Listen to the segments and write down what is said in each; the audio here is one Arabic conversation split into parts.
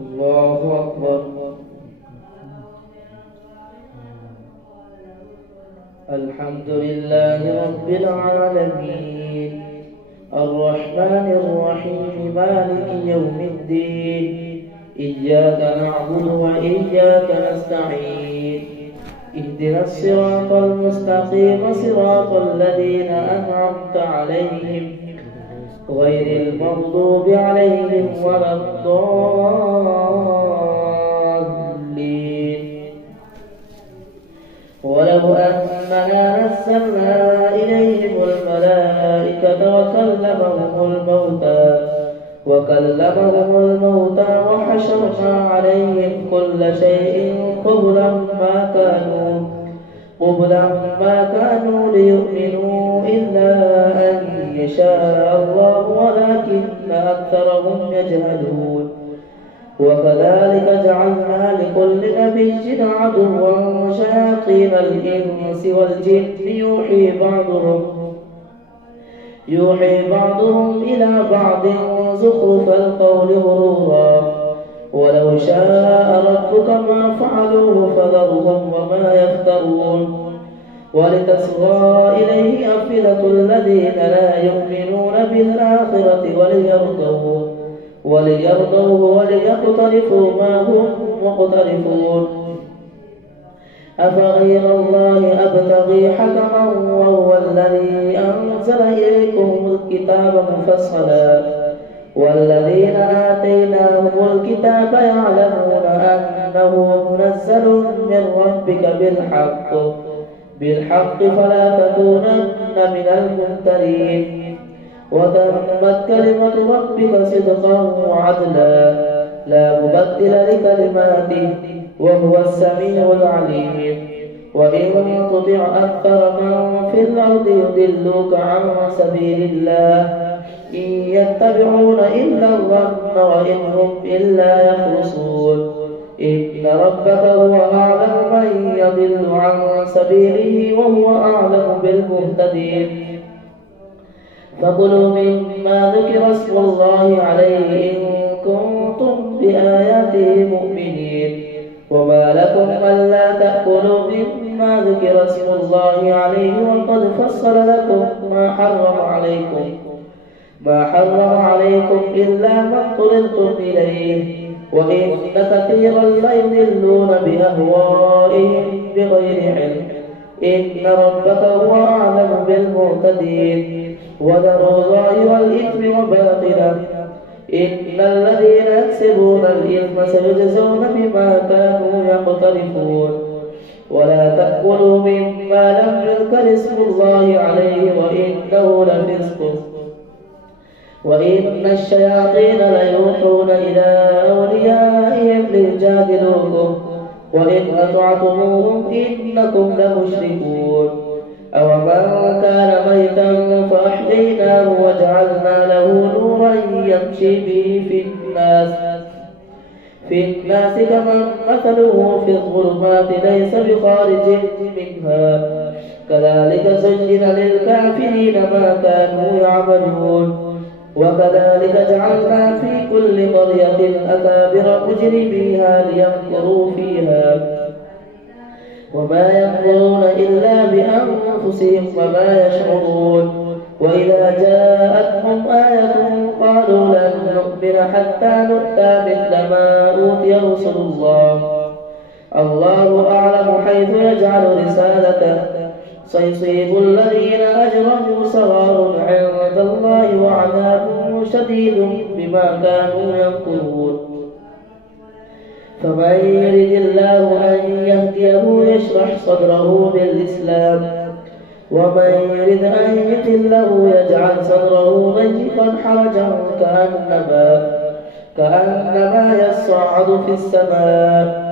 الله أكبر. الحمد لله رب العالمين الرحمن الرحيم مالك يوم الدين إياك نعبد وإياك نستعين اهدنا الصراط المستقيم صراط الذين أنعمت عليهم غير المغضوب عليهم ولا الضالين. ولو أننا نزلنا إليهم الملائكة وكلمهم الموتى وحشرنا عليهم كل شيء قبلا ما كانوا ليؤمنوا إلا أن يشاء الله ولكن أكثرهم يجهلون. وكذلك جعلنا لكل نبي عدوا شياطين الإنس والجن يوحي بعضهم إلى بعض زخرف القول غرورا ولو شاء ربك ما فعلوه فذرهم وما يفترون. ولتصغى إليه أفئدة الذين لا يؤمنون بالآخرة وليرضوه وليقترفوا ما هم مقترفون. أفغير الله أبتغي حكما وهو الذي أنزل إليكم الكتاب مفصلا والذين آتيناهم الكتاب يعلمون أنه منزل من ربك بالحق فلا تكونن من الممترين. وتمت كلمة ربك صدقا وعدلا لا مبدل لكلماته وهو السميع العليم. وإن تطع أكثر من في الأرض يضلوك عن سبيل الله إن يتبعون إلا الظن وإن هم إلا يخرصون. إن ربك هو أعلم من يضل عن سبيله وهو أعلم بالمهتدين. فكلوا مما ذكر اسم الله عليه إن كنتم بآياته مؤمنين. وما لكم ألا تأكلوا مما ذكر اسم الله عليه وقد فصل لكم ما حرم عليكم إلا ما اضطررتم إليه وإن كثيرا ليضلون بأهوائهم بغير علم. إن ربك هو أعلم بالمعتدين. وذروا ظاهر الإثم وباطنه إن الذين يكسبون الإثم سيجزون بما كانوا يقترفون. ولا تأكلوا مما لم يذكر اسم الله عليه وإنه لفسق وإن الشياطين ليوحون إلى أوليائهم ليجادلوكم وإن أطعتموهم إنكم لمشركون. أومن كان ميتا فأحييناه وجعلنا له نورا يمشي به في الناس كمن مثله في الظلمات ليس بخارج منها كذلك زين للكافرين ما كانوا يعملون. وكذلك جعلنا في كل قرية أكابر مجرميها ليمكروا فيها وما يمكرون إلا بأنفسهم وما يشعرون. وإذا جاءتهم آية قالوا لن نؤمن حتى نؤتى مثل ما أوتي رسل الله الله أعلم حيث يجعل رسالته سيصيب الذين أجرموا صغار عند الله وعذاب شديد بما كانوا يمكرون. فمن يرد الله أن يهديه يشرح صدره بالإسلام ومن يرد أن يضله يجعل صدره ضيقا حرجا كأنما يصعد في السماء.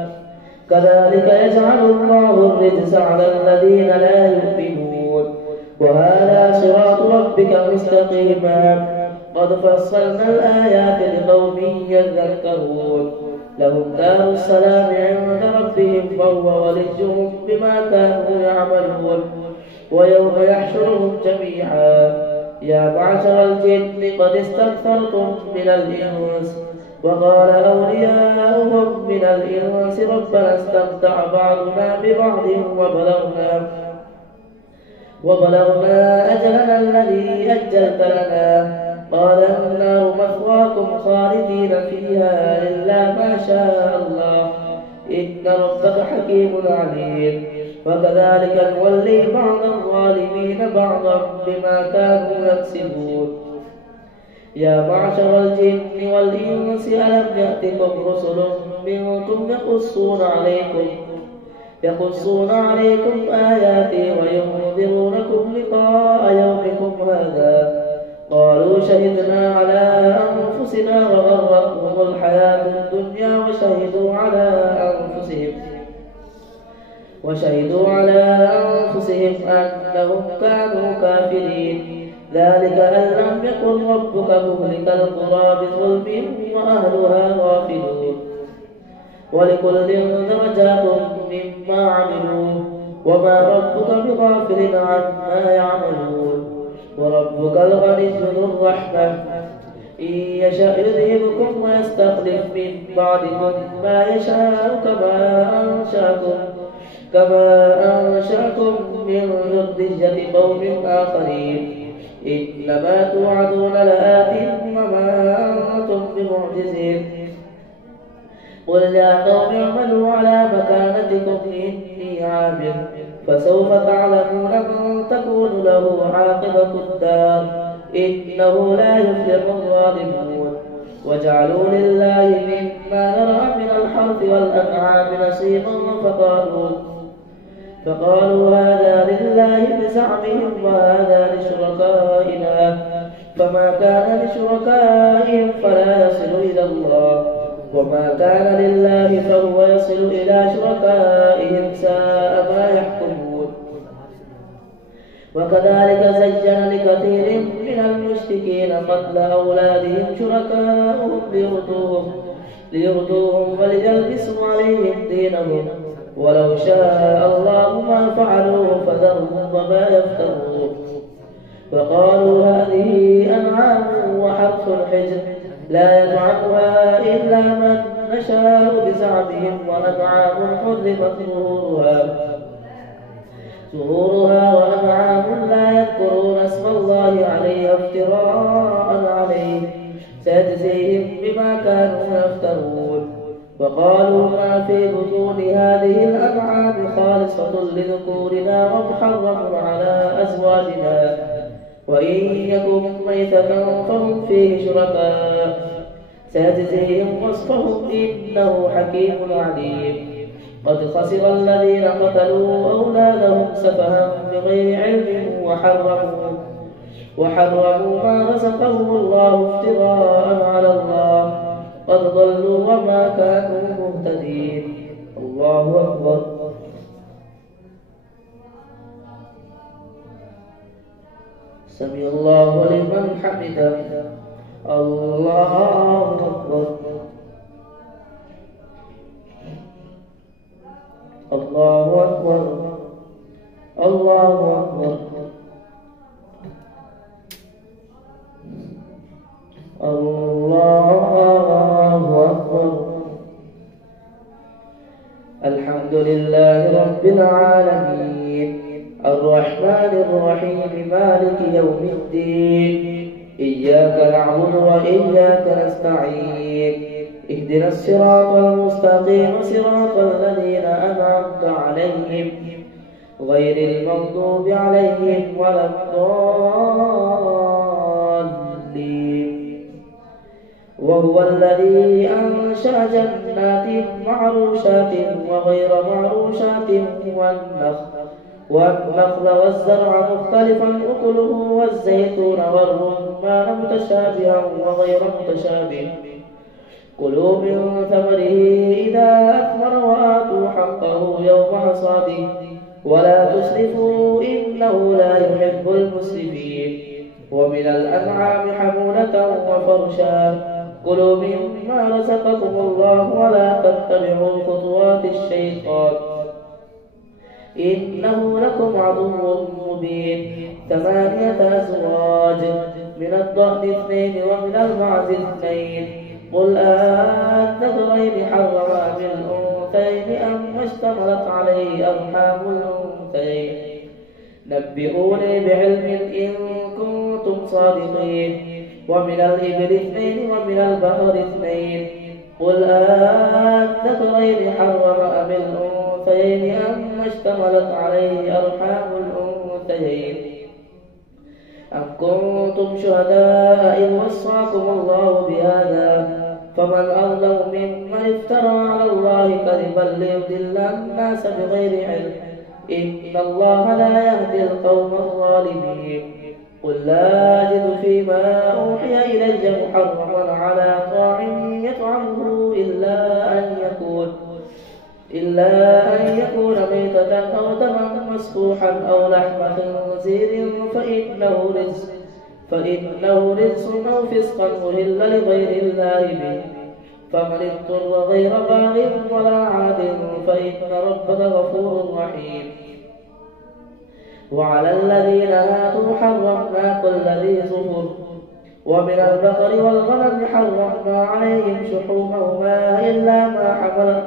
كذلك يجعل الله الرجس على الذين لا يؤمنون. وهذا صراط ربك مستقيما قد فصلنا الآيات لقوم يذكرون. لهم دار السلام عند ربهم فهو وليهم بما كانوا يعملون. ويوم يحشرهم جميعا يا معشر الجن قد استكثرتم من الإنس. وقال أولياؤهم من الإنس ربنا استمتع بعضنا ببعض وبلغنا أجلنا الذي أجلت لنا. قال النار مثواكم خالدين فيها إلا ما شاء الله إن ربك حكيم عليم. وكذلك نولي بعض الظالمين بعضا بما كانوا يكسبون. يا معشر الجن والإنس ألم يأتكم رسل منكم يقصون عليكم آياتي وينذرونكم لقاء يومكم هذا؟ قالوا شهدنا على أنفسنا وغرتهم الحياة الدنيا وشهدوا على أنفسهم أنهم كانوا كافرين. ذلك أن لم يكن ربك مهلك القرى بظلم وأهلها غافلون. ولكل درجات مما عملوا وما ربك بغافل عما يعملون. وربك الغني ذو الرحمة إن يشاء يذهبكم ويستخلف من بعدكم ما يشاء كما أنشأكم من ذرية قوم آخرين. إنما توعدون لآت وما أنتم بمعجزين. قل يا قوم اعملوا على مكانتكم إني عامل فسوف تعلمون من تكون له عاقبة الدار إنه لا يفلح الظالمون. وجعلوا لله مما ذرأ من الحرث والأنعام نصيبا فقالوا هذا لله بزعمهم وهذا لشركائنا فما كان لشركائهم فلا يصل إلى الله وما كان لله فهو يصل إلى شركائهم ساء ما يحكمون. وكذلك زين لكثير من المشركين قتل أولادهم شركاؤهم ليردوهم وليلبسوا عليهم دينهم ولو شاء الله ما فعلوه فذرهم وما يفترون. فقالوا هذه أنعام وحرث حجر لا يطعمها إلا من نشاء بزعمهم وأنعام حرمت ظهورها وأنعام لا يذكرون اسم الله عليها افتراء عليه سيجزيهم بما كانوا يفترون. وقالوا ما في بطون هذه الأنعام خالصة لذكورنا ومحرم على أزواجنا وإن يكن ميتة فهم فيه شركاء سيجزيهم وصفهم إنه حكيم عليم. قد خسر الذين قتلوا أولادهم سفها بغير علم وحرموا ما رزقهم الله افتراء على الله قد ضلوا وما كانوا مهتدين. الله أكبر. سمع الله لمن حمده. الله أكبر. الله أكبر. الله أكبر. الله أكبر. الحمد لله رب العالمين الرحمن الرحيم مالك يوم الدين إياك نعبد وإياك نستعين اهدنا الصراط المستقيم صراط الذين أنعمت عليهم غير المغضوب عليهم ولا الضالين. وهو الذي أنشأ جنات معروشات وغير معروشات والنخل والزرع مختلفا أكله والزيتون والرمان متشابها وغير متشابه كلوا من ثمره إذا أثمر وآتوا حقه يوم حصاده ولا تسرفوا إنه لا يحب المسرفين. ومن الأنعام حمولة وفرشا كلوا مما رزقكم الله ولا تتبعوا خطوات الشيطان إنه لكم عدو مبين 8 أزواج من الضأن 2 ومن المعز 2 قل أذكرين حرم أم الأنثيين أم اشتملت عليه أرحام الأنثيين نبئوني بعلم إن كنتم صادقين ومن الإبل 2 ومن البقر 2 قل أذكرين حرم أم الأنثيين أم اشتملت عليه أرحام الأنثيين أم كنتم شهداء إذ وصاكم الله بهذا فمن أظلم ممن افترى على الله كذبا ليضل الناس بغير علم إن الله لا يهدي القوم الظالمين قل لا أجد فيما أوحي إلي محرما على طاعم يطعمه إلا أن يكون ميتة أو دما مسفوحا أو لحم خنزير فإنه رجس أو فسقا أهل لغير الله به فمن اضطر غير باغ ولا عاد فإن ربك غفور رحيم وعلى الذين هادوا حرمنا كل ذي ظفر ومن البقر والغنم حرمنا عليهم شحومهما إلا ما حملت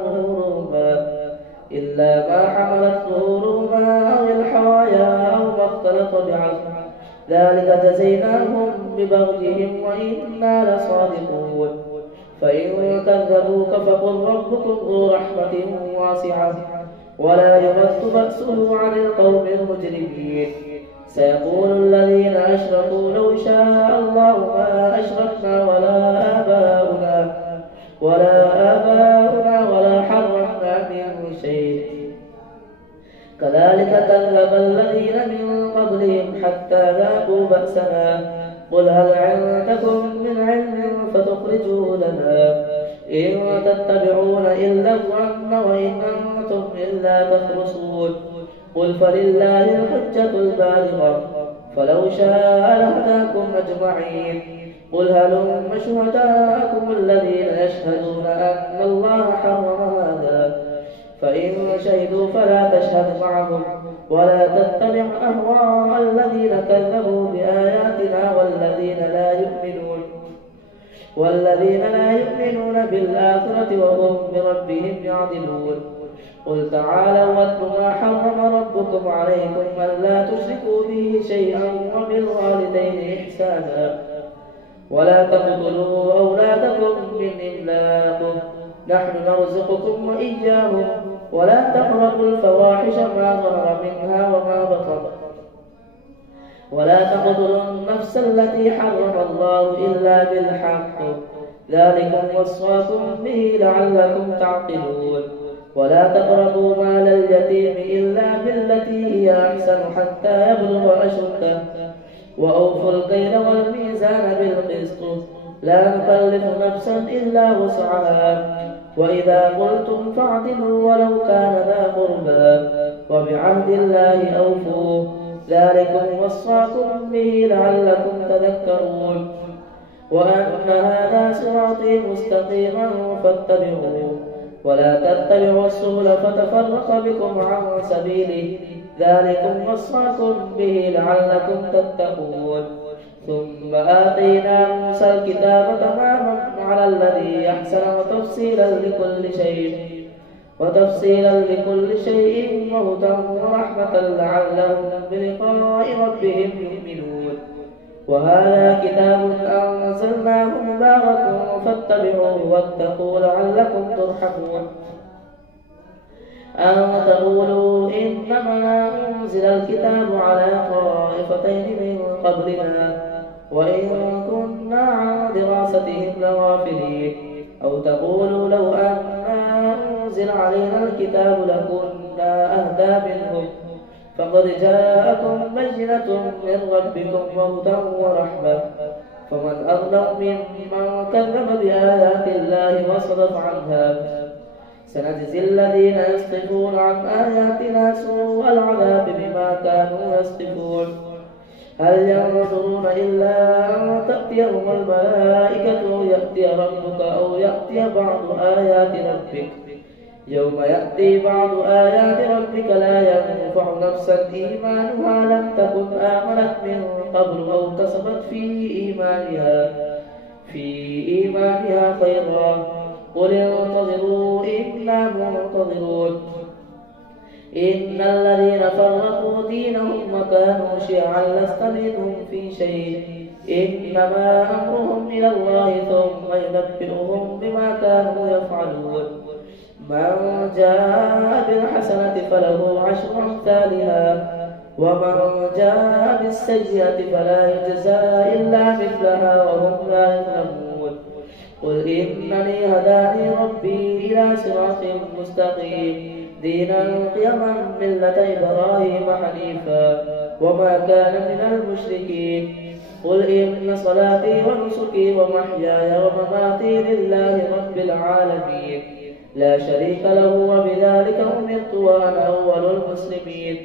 ظهورهما أو الحوايا أو ما اختلط بعظم ذلك جزيناهم ببغيهم وإنا لصادقون فإن كذبوك فقل ربكم ذو رحمة واسعة ولا يبث بأسه عن القوم المجرمين سيقول الذين أشركوا لو شاء الله ما أشركنا ولا آباؤنا ولا حرمنا من شيء كذلك كذب الذين من قبلهم حتى ذاقوا بأسنا قل هل عندكم من علم فتخرجوه لنا إن تتبعون إلا الظن وإن أنتم إلا تخرصون قل فلله الحجة البالغة فلو شاء لهداكم أجمعين قل هلم شهداءكم الذين يشهدون أن الله حرم هذا فإن شهدوا فلا تشهد معهم ولا تتبع أهواء الذين كذبوا بآياتنا والذين لا يؤمنون بالآخرة وهم بربهم يعدلون قل تعالوا واتلوا ما حرم ربكم عليكم ألا تشركوا به شيئا وبالوالدين إحسانا ولا تقتلوا أولادكم من إملاق نحن نرزقكم وإياهم ولا تقربوا الفواحش ما ظهر منها وما بطن ولا تقتلوا النفس التي حرم الله إلا بالحق ذلكم وصاكم به لعلكم تعقلون ولا تقربوا مال اليتيم إلا بالتي هي أحسن حتى يبلغ أشده وأوفوا الكيل والميزان بالقسط لا نكلف نفسا إلا وسعها وإذا قلتم فاعدلوا ولو كان ذا قربى وبعهد الله أوفوا ذلكم وصاكم به لعلكم تذكرون وأن هذا صراطي مستقيما فاتبعوه ولا تتبعوا السبل فتفرق بكم عن سبيله ذلكم وصاكم به لعلكم تتقون ثم آتينا موسى الكتاب تماما على الذي أحسن وتفصيلا لكل شيء وهدى ورحمة لعلهم بلقاء ربهم يؤمنون وهذا كتاب أنزلناه مبارك فاتبعوه واتقوا لعلكم ترحمون أن تقولوا إنما أنزل الكتاب على طائفتين من قبلنا وإن كنا عن دراستهم لغافلين أو تقولوا لو أننا أنزل علينا الكتاب لكنا أهدى منهم فقد جاءكم بينة من ربكم وهدى ورحمة فمن أظلم ممن كذب بآيات الله وصدف عنها سنجزي الذين يصدفون عن آياتنا سوء العذاب بما كانوا يصدفون هل ينظرون إلا أن تأتيهم الملائكة أو يأتي ربك أو يأتي بعض آيات ربك يوم يأتي بعض آيات ربك لا ينفع نفسا إيمانها لم تكن آمنت من قبل أو كسبت في إيمانها خيرا قل انتظروا إنا منتظرون إن الذين فرقوا دينهم وكانوا شيعا لست منهم في شيء إنما أمرهم إلى الله ثم ينبئهم بما كانوا يفعلون من جاء بالحسنة فله 10 أمثالها ومن جاء بالسيئة فلا يجزى إلا مثلها وهم لا يظلمون قل إنني هداني ربي إلى صراط مستقيم دينا قيما ملة إبراهيم حنيفا وما كان من المشركين قل إن صلاتي ونسكي ومحياي ومماتي لله رب العالمين لا شريك له وبذلك أمرت وأنا أول المسلمين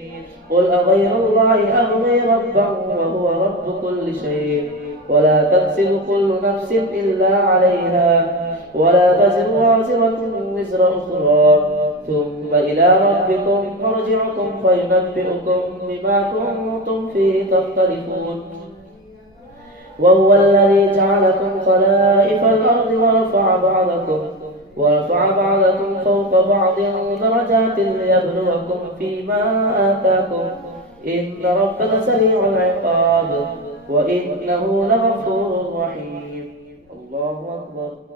قل أغير الله أبغي ربا وهو رب كل شيء ولا تكسب كل نفس إلا عليها ولا تزر وازرة وزر أخرى ثم إلى ربكم مرجعكم فينبئكم بما كنتم فيه تختلفون وهو الذي جعلكم خلائف الأرض ورفع بعضكم فوق بعض درجات ليبلوكم فيما آتاكم إن ربك سريع العقاب وإنه لغفور رحيم الله أكبر.